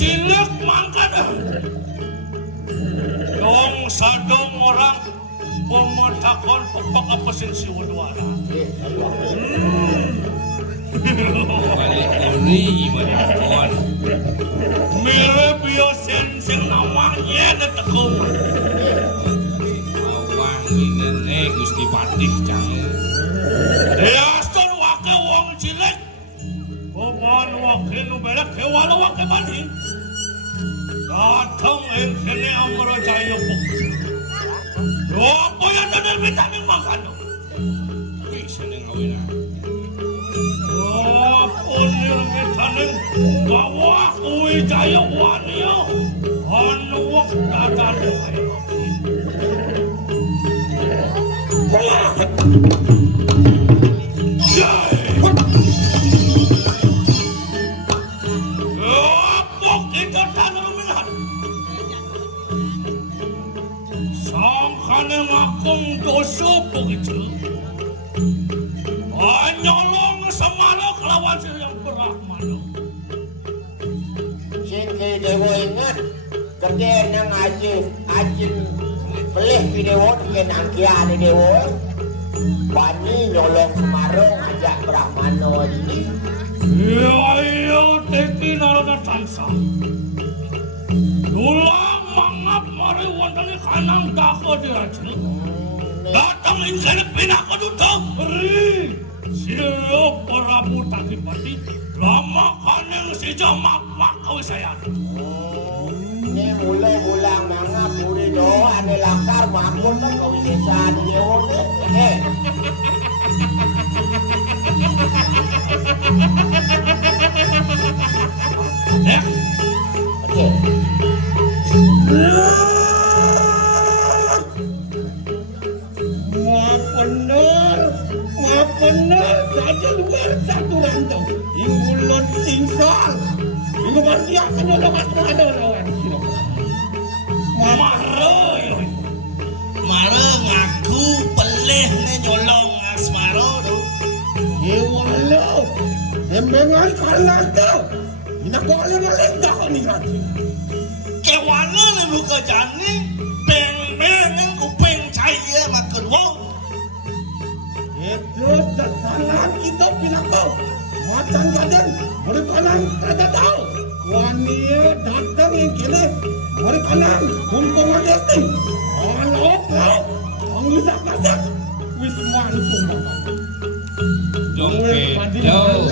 cilik mangkana. Dong sadong orang pemetakon pepak apa sensi wadwara. Balik ori gimana? Mirip yo sensing namanya netekau. Awang ini Gusti Patih jange. Dasar wake wong cilik. Bawan wake nu belak kewala wake bani. Datang kene Amra Jaya Bukti. Apa yang ada bintang makan? Bisa neng awena. Punir mitaning gawah kuwi Jaya Waniya. Anu wak dadan kaya. Sangkane ngakung dosa begitu. Nyolong Semara kelawan yang Brahmana. Singki Dewa ingat kerja nang ajin pelih di Dewa dengan angkia di Dewa. Bani nyolong Semara ngajak Brahmana ini. Iya teki narada tansa. Tulang mangap mari wantani kanang dako diraja. Datang ikan pinako duduk. Siyo Prabu Takipati lama kaneng si jamak makau saya. Ini mulai bulang mangap muri do ane lakar makmur kan kau bisa di Dewa ni. Okey. Benar saja luar satu rantau. Ingulun singsal. Ingulun bersiap menolong asmara lawan sila. Mara ngaku pelih ne nyolong asmara tu. Walau embengan kalah tu. Ina ko alam dah ni rati. Kewala ne buka jani beng-beng kuping cahaya makan wong. Itu kesalahan kita pinakau. Macan gaden, mereka nang tak tahu. Wanita datang yang kini, mereka nang kumpul ada ting. Lauk, anggusah kasak, wisman sumbang. Jongke jauh.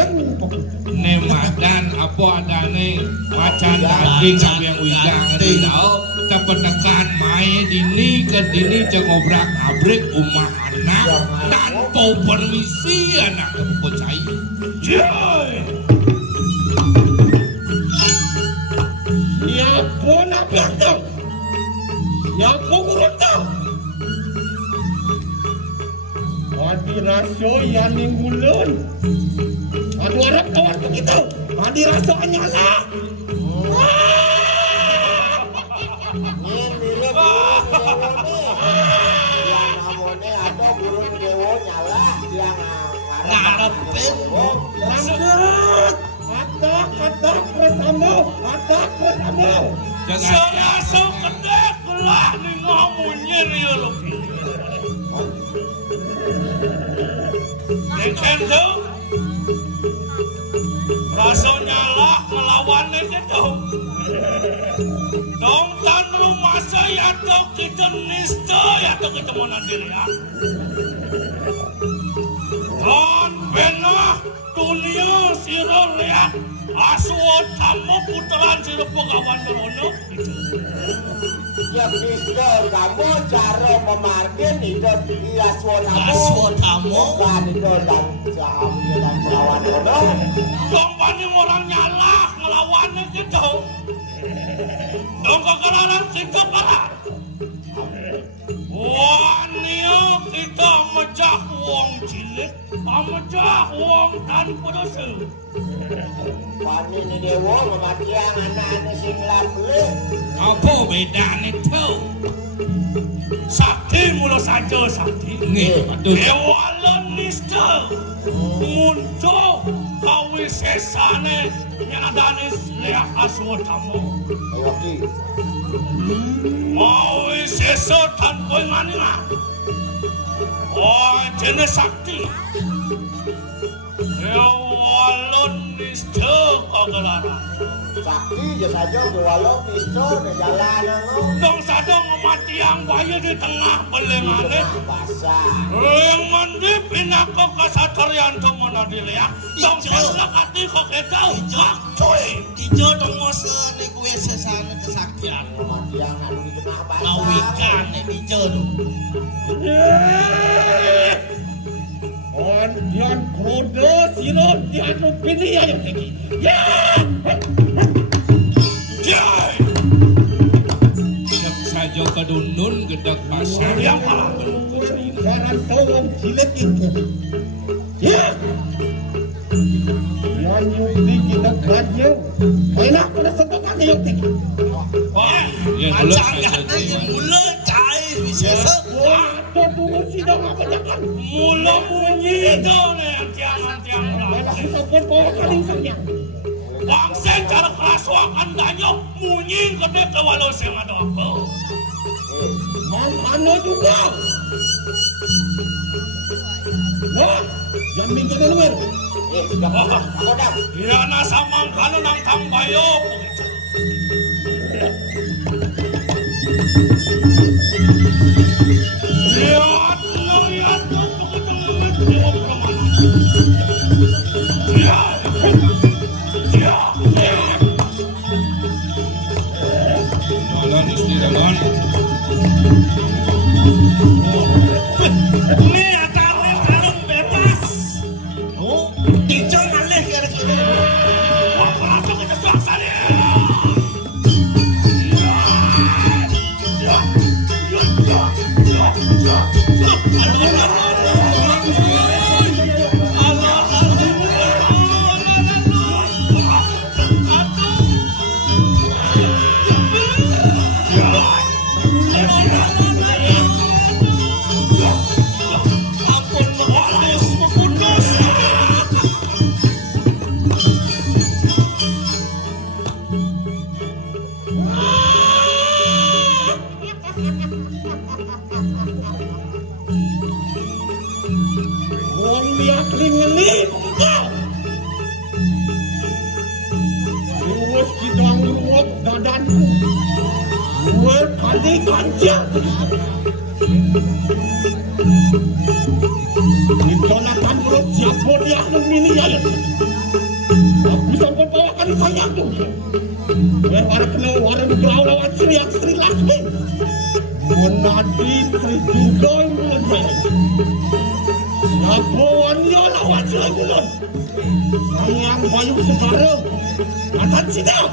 Nemadan apa adane macan daging yang wijang itu tahu. Kepenekan mai dini ke dini cengobrak abrik umah anak dan kau permisi anak kepecai. Jai. Siapa nak belakang? Siapa gurutang? Adi raso yang ninggulun. Aduh harap kawan begitu. Adi raso nyala. Ngarepin Rangkut. Atak bersambung. serasa kedek lah ni ngamunnya dia lagi. Dekan tu rasanya lah melawannya gitu. Dongkan rumah saya tu kita nista ya tu kita mau nanti ya. Dan benar dunia siror ya. Aswatthama puteran sira Begawan Rono. Ya Mister, kamu cara memarkin hidup di Aswatthama bukan itu dan melawan Rono. Dong bani orang nyalah ngelawannya gitu. Dong kekeraran kita kalah. Wania kita mecah wong cilik, mecah wong tanpa dosa. Wani ni dewa mematiang anak-anak sing lapli. Apa bedanya itu? sakti mula saja sakti. Nggih, betul. Kewalan nista muncul kawisesane nyadanis leak aswatama. Ayo ki. Kawisesa tanpa manina. Oh, jenis sakti. Kewalan nista kagelaran. Sakti je saja kewalau pisto di jalan no. Dong sadong mati yang bayi di tengah belengane. Basah. Yang mandi pinaka kasatrian tu mana dilihat. Dong salah hati kok kedau. Cuy. Ijo tengos ni kuwe sesane kesaktian. Mati yang anu di tengah basah. Nawikan ni ijo tu. On dian krodo sino dian pilih ayo tinggi. Ya. Jai. Dak saja kedundun gedak pasar. Yang malah Jangan tolong cilik itu. Ya. Yang nyuti kita kerja. Enak pada setekan yang tinggi. wah. Ya dulu Acangan ni mula cai bisa. Wah, tu tunggu sidang apa jangan. Mula bunyi itu nih tiang-tiang Malah lah. kita pun bawa kaling saja. Bangsa cara kerasuakan banyak bunyi gede ke walau sing ada apa. Mangkano juga. Wah, yang minta luar. Aku dah. Irana sama kanu nang tambayo. Lihat, lihat, Malah istirahat. Ni atane kalung bebas. Oh, ijo ngalih kira-kira. wah, kenapa kita suasana? Ampun mekudus. Wong lihat ringeli. Luwes kita ngurut dadanku. Luwes kali kancing. Kita nak perut siapa dia nak mini ya. Aku sampai bawa kali saya tu. Orang kena orang berau lawan Sri Lakshmi. Menadi Sri juga mulai. Laporan dia lawan Sri Gulun. Sayang bayu saudara. Akan sidang.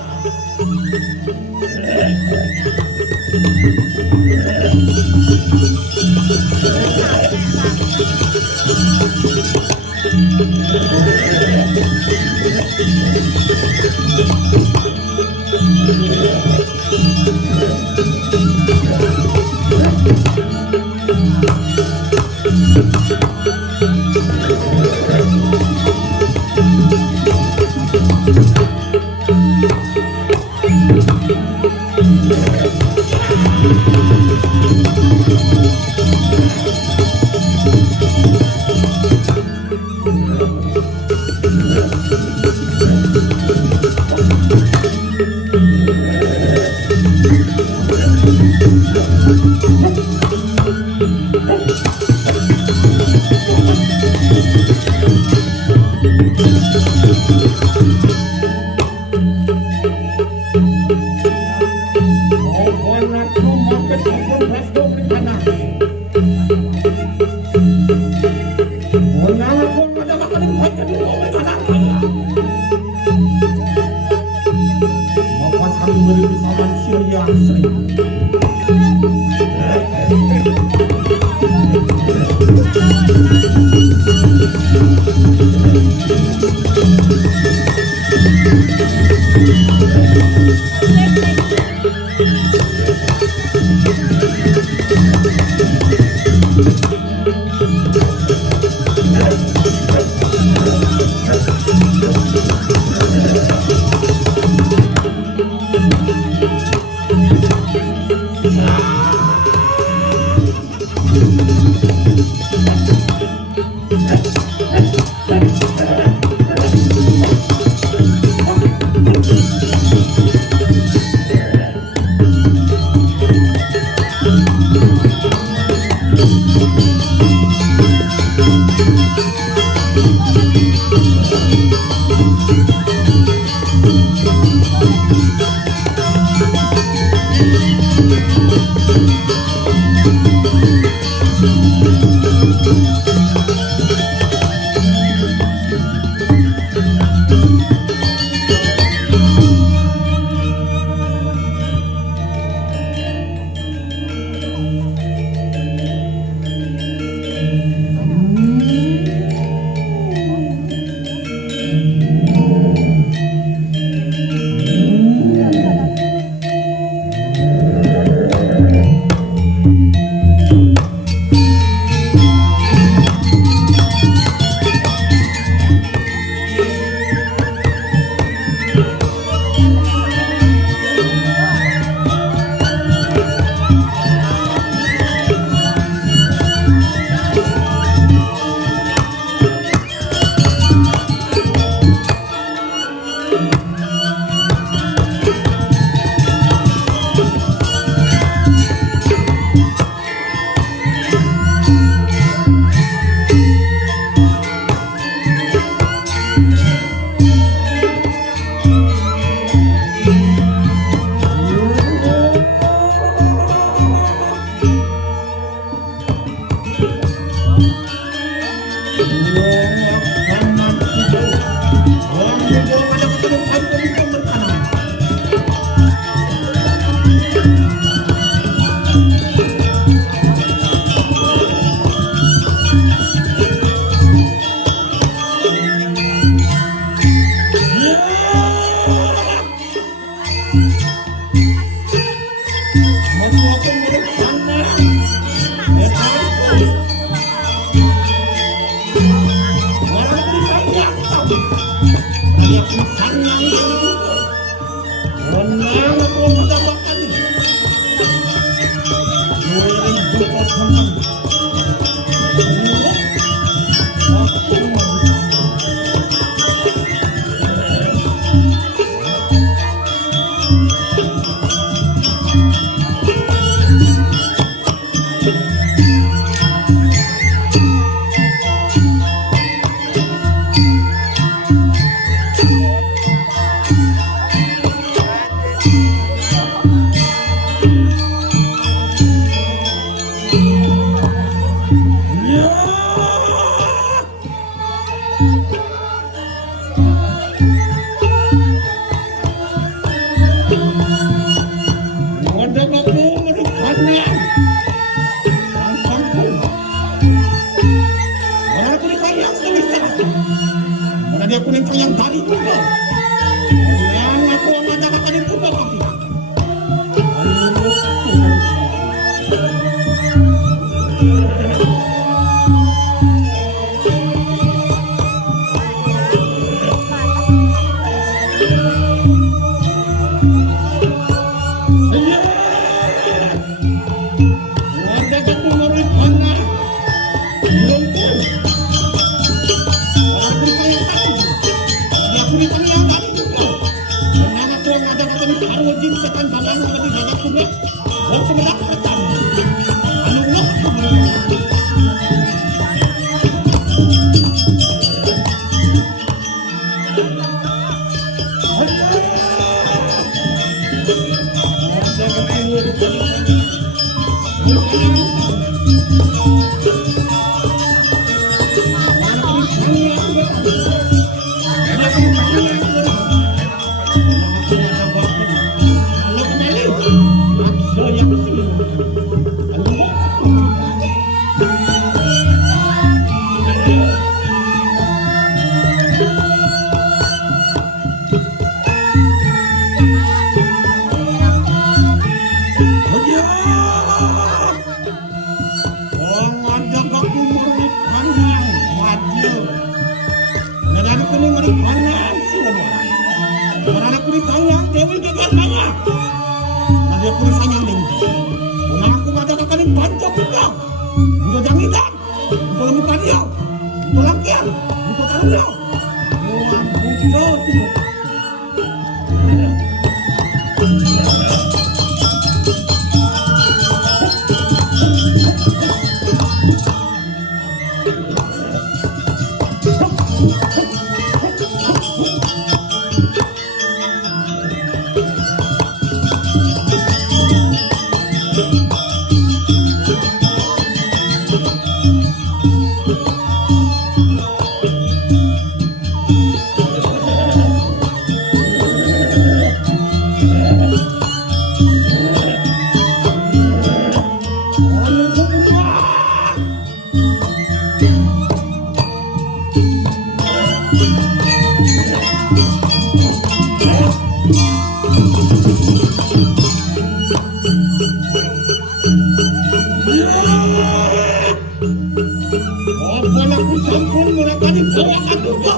Aku sampun merakani bawakan juga.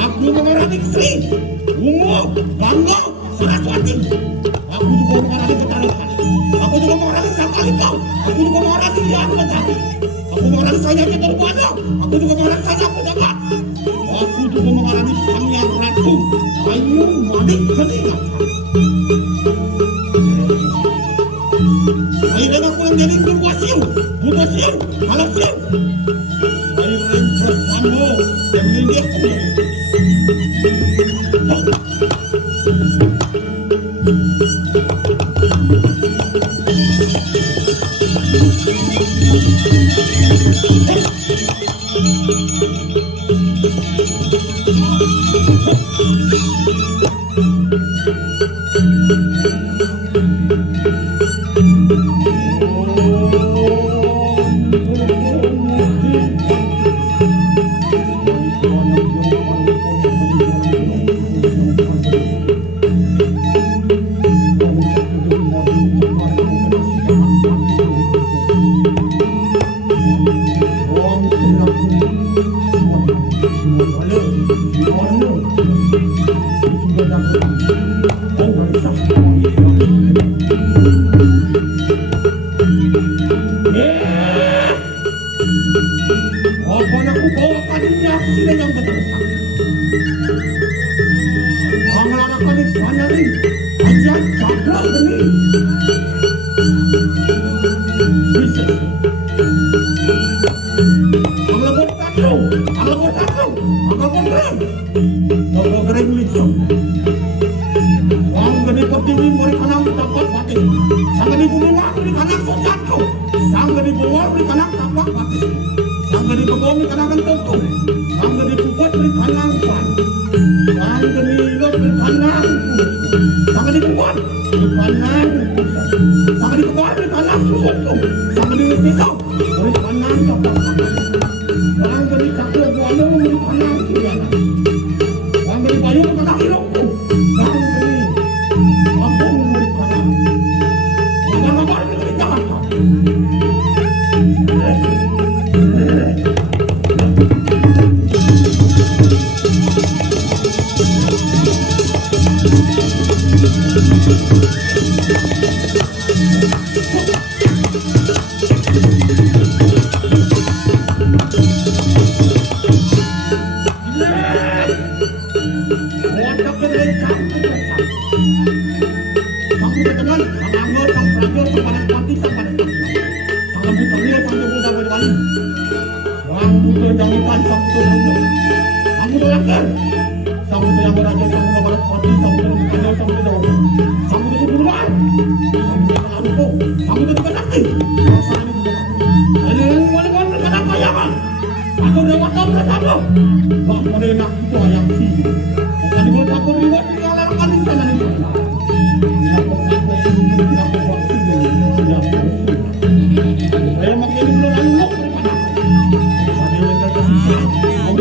Aku mengarani Sri, Ungu, Bangga, Saraswati. Aku juga mengarani Ketarukan. Aku juga mengarani Sakalikau. Aku juga mengarani Yang Betar. Aku mengarani Saya Keterbana. Aku juga mengarani Saya Pejabat. Aku juga mengarani Sang Yang Ratu. Ayu Manik Kelingat. Saya dan aku yang jadi Durga Siu, Buddha Siu, Halap Siu. Saya rindu Sambo dan Lindia Kumil.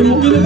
Mungkin